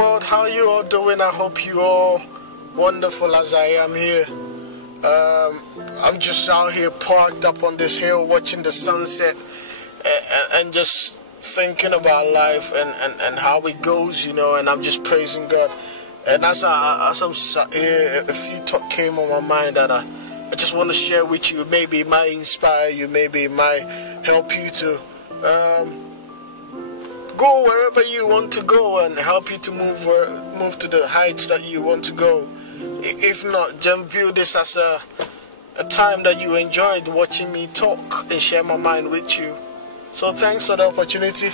world, how you all doing? I hope you all wonderful as I am here. I'm just out here parked up on this hill watching the sunset and just thinking about life and how it goes, you know, and I'm just praising God. And as I'm sat here, a few thoughts came on my mind that I just want to share with you. Maybe it might inspire you, maybe it might help you to go wherever you want to go and help you to move to the heights that you want to go. If not, just view this as a time that you enjoyed watching me talk and share my mind with you. So thanks for the opportunity.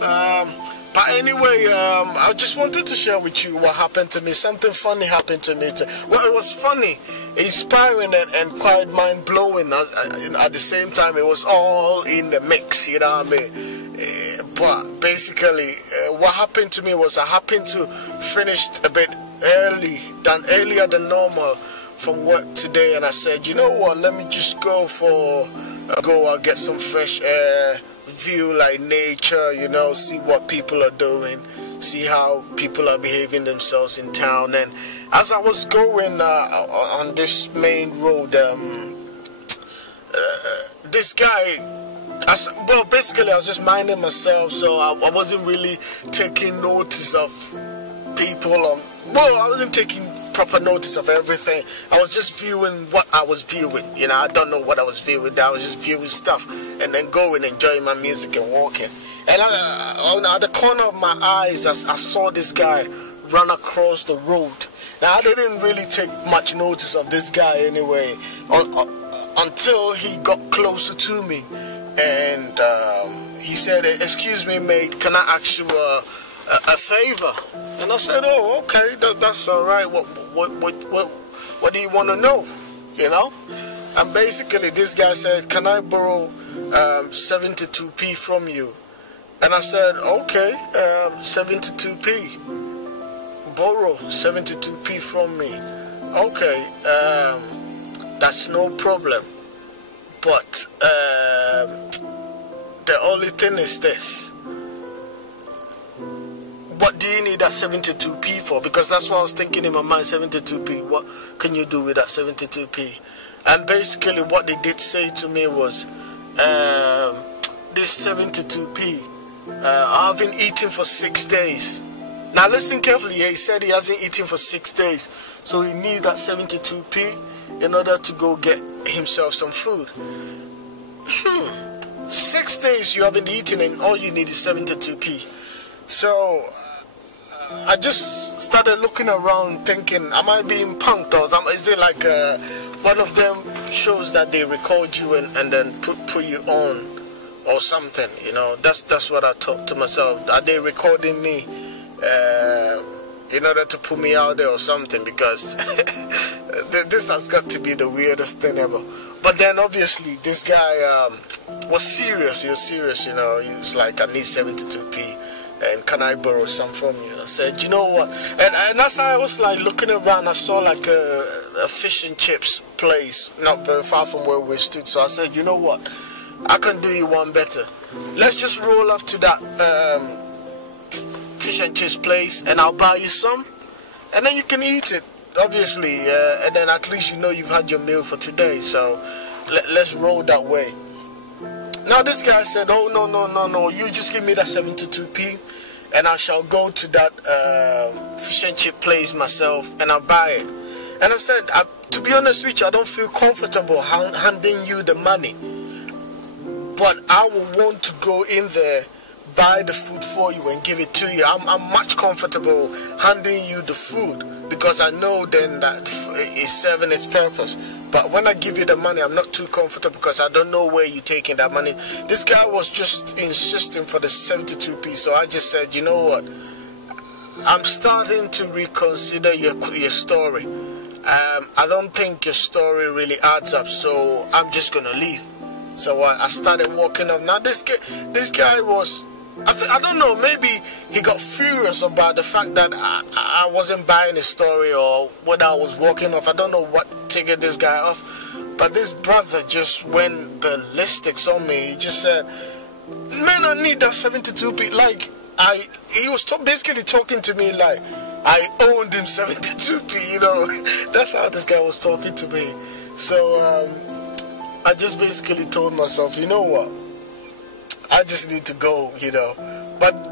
But anyway, I just wanted to share with you what happened to me. Something funny happened to me. Well, it was funny, inspiring, and quite mind-blowing. At the same time, it was all in the mix, you know what I mean? But basically, what happened to me was I happened to finish a bit earlier than normal from work today, and I said, you know what, let me just go and get some fresh air, view like nature, you know, see what people are doing, see how people are behaving themselves in town. And as I was going on this main road, this guy, basically I was just minding myself, so I wasn't really taking notice of people. I wasn't taking proper notice of everything. I was just viewing what I was viewing. You know, I don't know what I was viewing. I was just viewing stuff and then going, enjoying my music and walking. And at the corner of my eyes, I saw this guy run across the road. Now, I didn't really take much notice of this guy anyway until he got closer to me. And he said, "Excuse me, mate, can I ask you a favor?" And I said, "Oh, okay, that's all right. What do you want to know? You know?" And basically, this guy said, "Can I borrow 72p from you?" And I said, "Okay, 72p. Borrow 72p from me. Okay, that's no problem. But the only thing is this. What do you need that 72p for?" Because that's what I was thinking in my mind, 72p. What can you do with that 72p? And basically what they did say to me was, this 72p, I haven't eaten for 6 days. Now listen carefully, he said he hasn't eaten for 6 days. So he needs that 72p in order to go get himself some food. 6 days you haven't eaten and all you need is 72p. So I just started looking around thinking, am I being punked, or is it like one of them shows that they record you and then put you on or something, you know? That's what I thought to myself. Are they recording me in order to put me out there or something? Because this has got to be the weirdest thing ever. But then obviously this guy was serious. He was serious, you know. He was like, "I need 72p. And can I borrow some from you?" I said, "You know what?" And as I was like looking around, I saw like a fish and chips place not very far from where we stood. So I said, "You know what? I can do you one better. Let's just roll up to that fish and chips place and I'll buy you some. And then you can eat it, obviously. And then at least you know you've had your meal for today. So let's roll that way." Now this guy said, "Oh, no, you just give me that 72p and I shall go to that fish and chip place myself and I'll buy it." And I said, "To be honest with you, I don't feel comfortable handing you the money, but I will want to go in there, buy the food for you and give it to you. I'm much comfortable handing you the food because I know then that it's serving its purpose. But when I give you the money, I'm not too comfortable because I don't know where you're taking that money." This guy was just insisting for the 72p. So I just said, "You know what? I'm starting to reconsider your story. I don't think your story really adds up. So I'm just going to leave." So I started walking up. Now this guy was, I don't know, maybe he got furious about the fact that I wasn't buying his story or whether I was walking off. I don't know what triggered this guy off. But this brother just went ballistics on me. He just said, "Man, I need that 72p. Like, he was basically talking to me like I owned him 72p, you know. That's how this guy was talking to me. So I just basically told myself, you know what, I just need to go, you know. But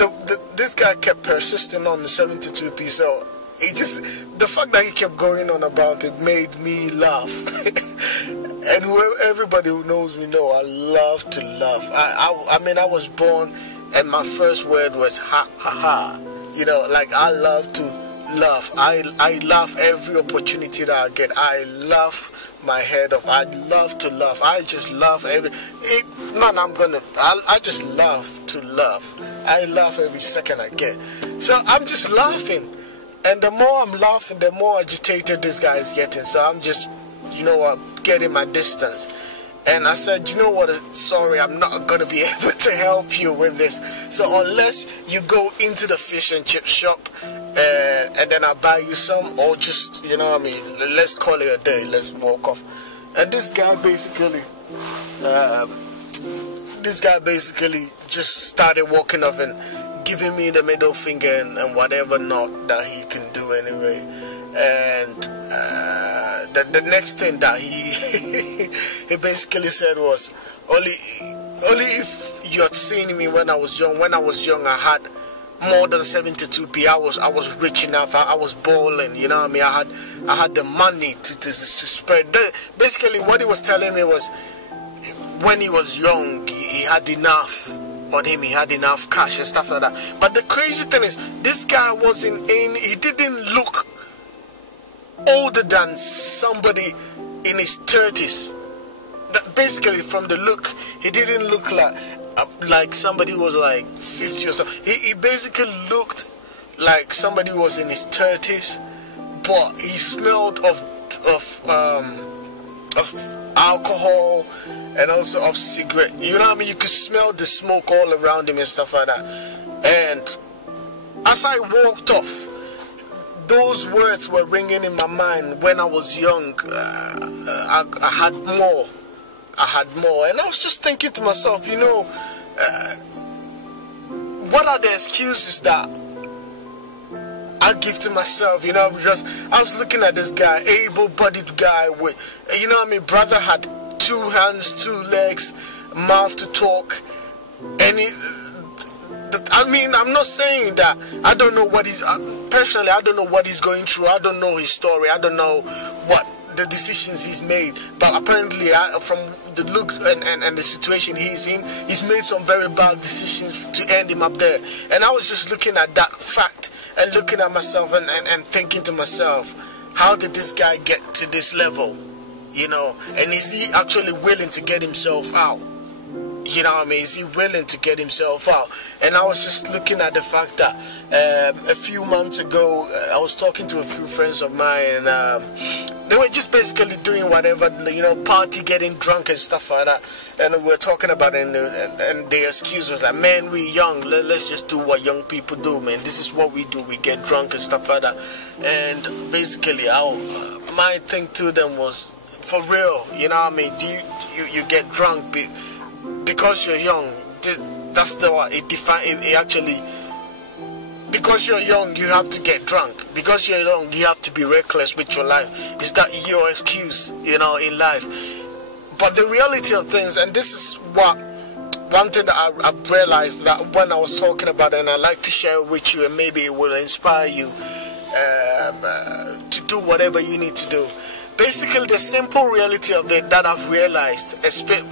this guy kept persisting on the 72p, so the fact that he kept going on about it made me laugh. And everybody who knows me know I love to laugh. I mean, I was born and my first word was ha ha ha. You know, like I love to laugh. I laugh every opportunity that I get. I laugh my head off. I love to laugh. I just laugh I just love to laugh. I laugh every second I get. So I'm just laughing. And the more I'm laughing, the more agitated this guy is getting. So I'm just, you know what, getting my distance. And I said, you know what, sorry, I'm not going to be able to help you with this. So unless you go into the fish and chip shop and then I'll buy you some, or just, you know what I mean, let's call it a day, let's walk off. And this guy basically just started walking off and giving me the middle finger and whatever knock that he can do anyway. And the next thing that he basically said was, only if you had seen me when I was young. When I was young, I had more than 72p. I was rich enough. I was balling. You know what I mean? I had the money to spread. Basically, what he was telling me was, when he was young, he had enough on him. He had enough cash and stuff like that. But the crazy thing is, this guy he didn't look older than somebody in his 30s. Basically, from the look, he didn't look like somebody was like 50 or so. He basically looked like somebody was in his 30s, but he smelled of alcohol and also of cigarette. You know what I mean? You could smell the smoke all around him and stuff like that. And as I walked off, those words were ringing in my mind. When I was young, I had more. And I was just thinking to myself, you know, what are the excuses that I give to myself, you know? Because I was looking at this guy, able-bodied guy with, you know what I mean, brother had 2 hands, 2 legs, mouth to talk, and I mean, I'm not saying that I don't know what personally, I don't know what he's going through. I don't know his story. I don't know what the decisions he's made. But apparently, from the look and the situation he's in, he's made some very bad decisions to end him up there. And I was just looking at that fact and looking at myself and thinking to myself, how did this guy get to this level? You know, and is he actually willing to get himself out? You know what I mean? Is he willing to get himself out? And I was just looking at the fact that a few months ago, I was talking to a few friends of mine, and they were just basically doing whatever, you know, party, getting drunk and stuff like that. And we were talking about it, and the excuse was like, man, we young, let's just do what young people do, man. This is what we do, we get drunk and stuff like that. And basically, my thing to them was, for real, you know what I mean? Do you get drunk because you're young? That's the what it defines. It actually, because you're young, you have to get drunk. Because you're young, you have to be reckless with your life. Is that your excuse, you know, in life? But the reality of things, and this is one thing that I realized that when I was talking about it, and I'd like to share with you, and maybe it will inspire you to do whatever you need to do. Basically, the simple reality of it that I've realized,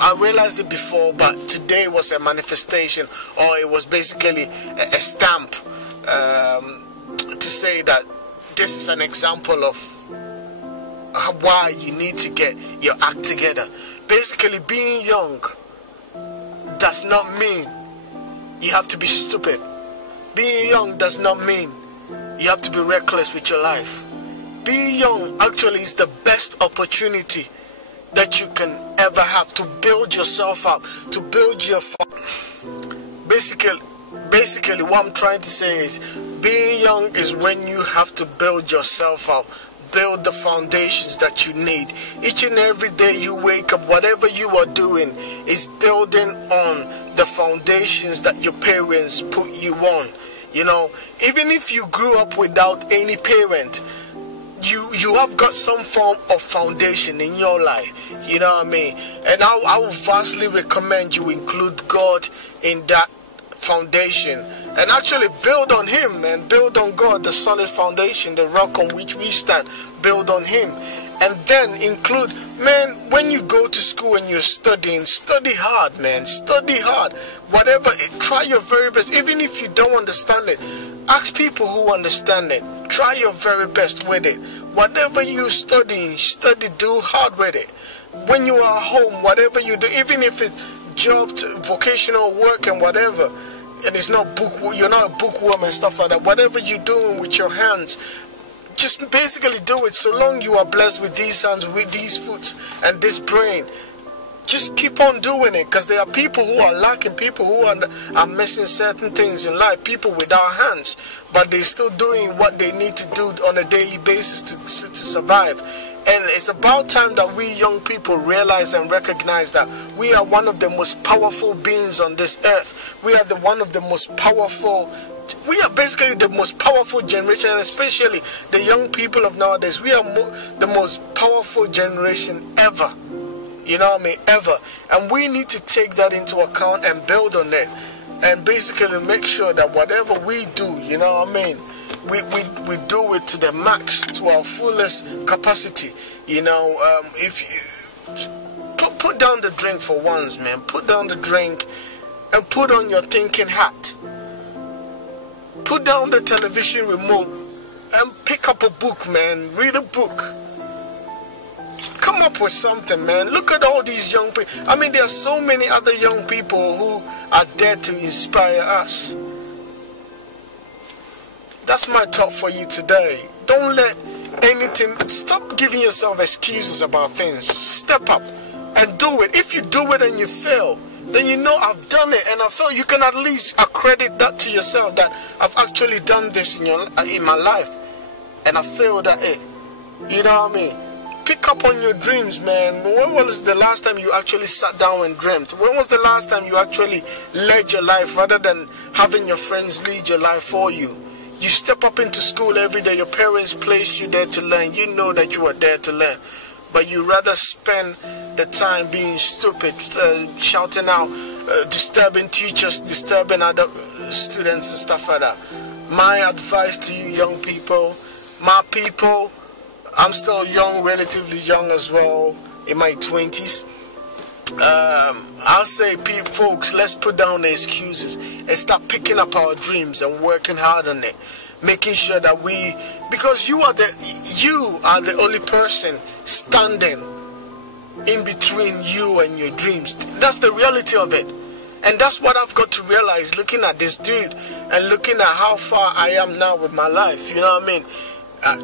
I realized it before, but today was a manifestation, or it was basically a stamp to say that this is an example of why you need to get your act together. Basically, being young does not mean you have to be stupid. Being young does not mean you have to be reckless with your life. Being young actually is the best opportunity that you can ever have to build yourself up, to build your basically what I'm trying to say is, being young is when you have to build yourself up, build the foundations that you need. Each and every day you wake up, whatever you are doing is building on the foundations that your parents put you on. You know, even if you grew up without any parent, you have got some form of foundation in your life. You know what I mean? And I would vastly recommend you include God in that foundation and actually build on Him and build on God, the solid foundation, the rock on which we stand. Build on Him. And then include, man, when you go to school and you're studying, study hard, man. Study hard. Whatever, try your very best. Even if you don't understand it, ask people who understand it. Try your very best with it. Whatever you study, do hard with it. When you are home, whatever you do, even if it's job, vocational work and whatever, and it's not you're not a bookworm and stuff like that. Whatever you're doing with your hands, just basically do it. So long you are blessed with these hands, with these feet, and this brain, just keep on doing it. Because there are people who are lacking, people who are missing certain things in life, people without hands, but they're still doing what they need to do on a daily basis to survive. And it's about time that we young people realize and recognize that we are one of the most powerful beings on this earth. We are one of the most powerful. We are basically the most powerful generation, and especially the young people of nowadays. We are the most powerful generation ever. You know what I mean? Ever. And we need to take that into account and build on it. And basically make sure that whatever we do, you know what I mean, we do it to the max, to our fullest capacity. You know, if you put down the drink for once, man. Put down the drink and put on your thinking hat. Put down the television remote and pick up a book, man. Read a book. Come up with something, man. Look at all these young people. I mean, there are so many other young people who are there to inspire us. That's my thought for you today. Don't let anything, stop giving yourself excuses about things. Step up and do it. If you do it and you fail, then you know I've done it and I felt you can at least accredit that to yourself, that I've actually done this in my life and I failed at it. You know what I mean? Pick up on your dreams, man. When was the last time you actually sat down and dreamt? When was the last time you actually led your life rather than having your friends lead your life for you? You step up into school every day. Your parents placed you there to learn. You know that you are there to learn. But you rather spend the time being stupid, shouting out, disturbing teachers, disturbing other students and stuff like that. My advice to you young people, my people, I'm still young, relatively young as well, in my 20s. I'll say, folks, let's put down the excuses and start picking up our dreams and working hard on it. Making sure that because you are the only person standing in between you and your dreams. That's the reality of it. And that's what I've got to realize looking at this dude and looking at how far I am now with my life. You know what I mean?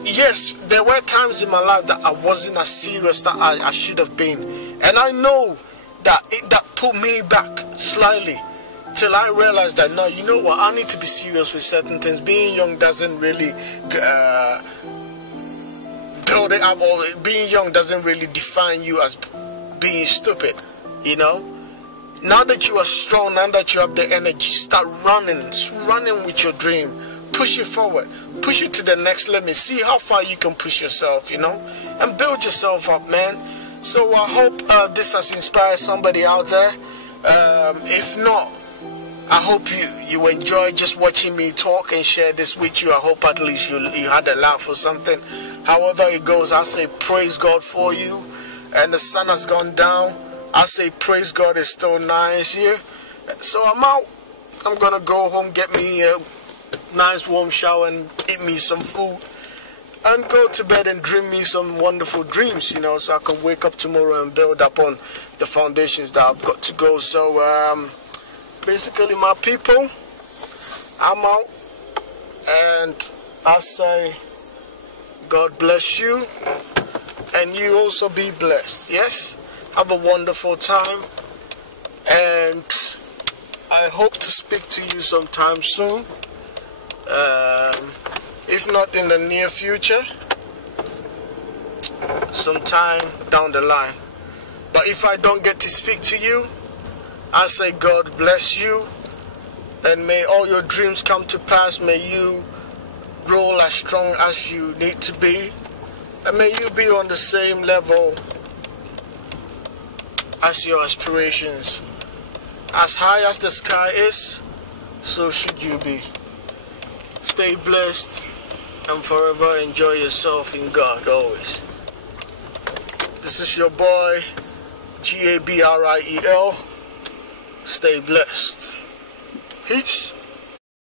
Yes, there were times in my life that I wasn't as serious that I should have been. And I know that that put me back slightly till I realized that, no, you know what, I need to be serious with certain things. Being young doesn't really build it up, or being young doesn't really define you as being stupid, you know. Now that you are strong, now that you have the energy, start running with your dream. Push it forward, push it to the next limit. See how far you can push yourself, you know, and build yourself up, man. So I hope this has inspired somebody out there. If not, I hope you enjoy just watching me talk and share this with you. I hope at least you had a laugh or something. However it goes, I say praise God for you. And the sun has gone down. I say praise God, it's still nice here. So I'm out. I'm gonna go home, get me a nice warm shower and eat me some food and go to bed and dream me some wonderful dreams, you know, so I can wake up tomorrow and build up on the foundations that I've got to go. So basically, my people, I'm out, and I say God bless you, and you also be blessed. Yes, have a wonderful time, and I hope to speak to you sometime soon. If not in the near future, sometime down the line. But if I don't get to speak to you, I say God bless you And may all your dreams come to pass. May you grow as strong as you need to be. And may you be on the same level as your aspirations. As high as the sky is, so should you be. Stay blessed and forever enjoy yourself in God always. This is your boy, Gabriel. Stay blessed. Peace.